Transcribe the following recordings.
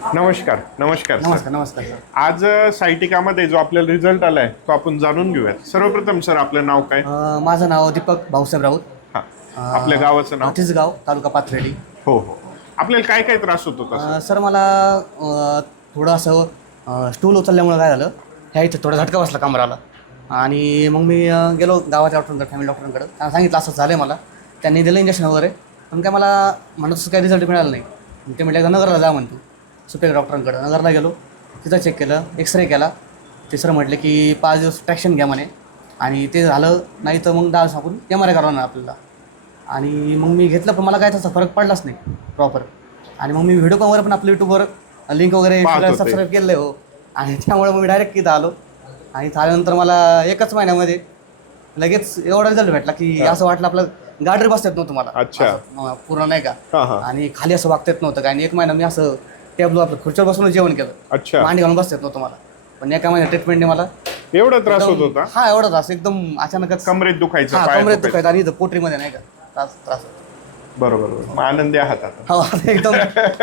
नमस्कार नमस्कार सर. नमस्कार नमस्कार सर. आज सायटिकामध्ये जो आपल्याला रिझल्ट आलाय तो आपण जाणून घेऊयात. सर्वप्रथम सर आपलं नाव काय? माझं नाव दीपक भाऊसाहेब राऊत. हा, आपल्या गावाचं नाव? तिसगाव, तालुका पाथर्डी. हो हो. आपल्याला काय काय त्रास होत होता सर? सर मला थोडं असं स्टूल उचलल्यामुळं काय झालं, ह्या इथं थोडा झटका बसला कमराला. आणि मग मी गेलो गावाच्या डॉक्टरांकडे, फॅमिली डॉक्टरांकडे. त्यांना सांगितलं असं झालं आहे मला. त्यांनी दिलं इंजेक्शन वगैरे, पण काय मला म्हणत तसं काही रिझल्ट मिळाला नाही. ते म्हटलं एकदा नगरला जा म्हणतो, सुपेर डॉक्टरांकडे. नगरला गेलो, तिथं चेक केलं, एक्सरे केला. तिसरं म्हटलं की 5 दिवस ट्रॅक्शन घ्या म्हणे, आणि ते झालं नाही तर मग 10 दिवस आपण MRI करावं ना आपल्याला. आणि मग मी घेतलं, पण मला काय तसा फरक पडलाच नाही प्रॉपर. आणि मग मी व्हिडिओ कॉलवर पण आपल्या यूट्यूबवर लिंक वगैरे सबस्क्राईब केलं आहे. हो. आणि त्यामुळे मग मी डायरेक्ट इथं आलो. आणि इथं आल्यानंतर मला 1च महिन्यामध्ये लगेच एवढा रिझल्ट भेटला की असं वाटलं आपलं गाडीवर बसता येत नव्हतं मला. अच्छा. पूर्ण नाही का. हा हा. आणि खाली असं वागता येत नव्हतं काय. आणि 1 महिना मी असं टेबल आपलं खुर्चीवर बसून जेवण केलं. अच्छा. मांडी घालून बसता येत नव्हतं मला. पण एका महिन्यात ट्रीटमेंटने मला एवढा त्रास होत होता? हा, एवढा त्रास एकदम अचानकच. कमरेत दुखायचं, हा, पायात कमरेत दुखायचं. दुखायचं आणि इथं पोटरीमध्ये नाही का त्रास होता. बरोबर बरोबर. मग आनंदी आहात आता? हो, आता एकदम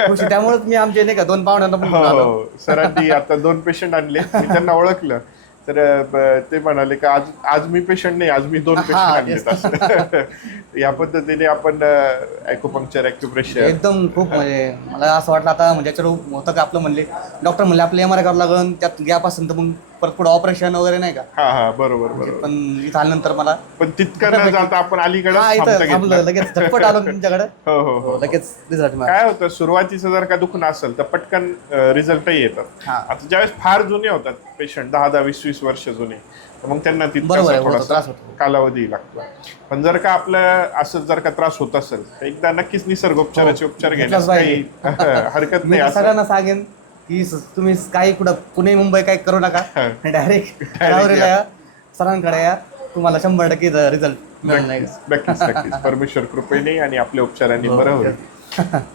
खुशी. त्यामुळेच मी आमचे नाही का 2 पाहुण्यांना पण घेऊन आलो. हो. सरांनी आता 2 पेशंट आणले. मी त्यांना ओळखलं तर ते म्हणाले की आज मी पेशंट नाही, आज मी 2 पेशंट आणलेत असं. या पद्धतीने आपण ॲक्युपंक्चर, ॲक्युप्रेशर एकदम खूप म्हणजे मला असं वाटलं आता म्हणजे याच्यावर होतं का आपलं. म्हणले डॉक्टर म्हणले आपलं MRI करावं लागेल, त्यात गॅप असेल तर मग परत पुढे ऑपरेशन वगैरे नाही का. हा हा, बरोबर बरोबर. पण इथं आल्यानंतर मला पण तितकं न जाता आपण अलीकडे हा, इथं थांबलं, लगेच झटपट आलो तुमच्याकडे. हो हो हो. लगेच रिझल्ट मिळाला. काय होतं, सुरुवातीचं जर का दुखणं असेल तर पटकन रिझल्टही येतात. हा. आता ज्यावेळेस फार जुने होतात पेशंट, 10-10, 20-20 वर्ष जुने, तर मग त्यांना बरोबर आहे, तितका त्रास थोडासा होतो. कालावधी लागतो. पण जर का आपलं असं जर का त्रास होत असेल तर एकदा नक्कीच निसर्गोपचाराचे उपचार घेण्यास घेतलाच काही हरकत मी नाही तर असं. सगळ्यांना सांगेन की तुम्ही काही कुठं पुणे मुंबई काही करू नका. डायरेक्ट राहुरीला या, सरांकडे या, तुम्हाला 100% रिझल्ट मिळेल. नाही नक्कीच नक्कीच. परमेश्वर कृपेने आणि आपल्या उपचारांनी बरं होईल.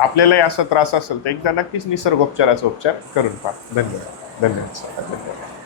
आपल्यालाही असा त्रास असेल तर एकदा नक्कीच निसर्गोपचाराचा उपचार करून पहा. धन्यवाद धन्यवाद.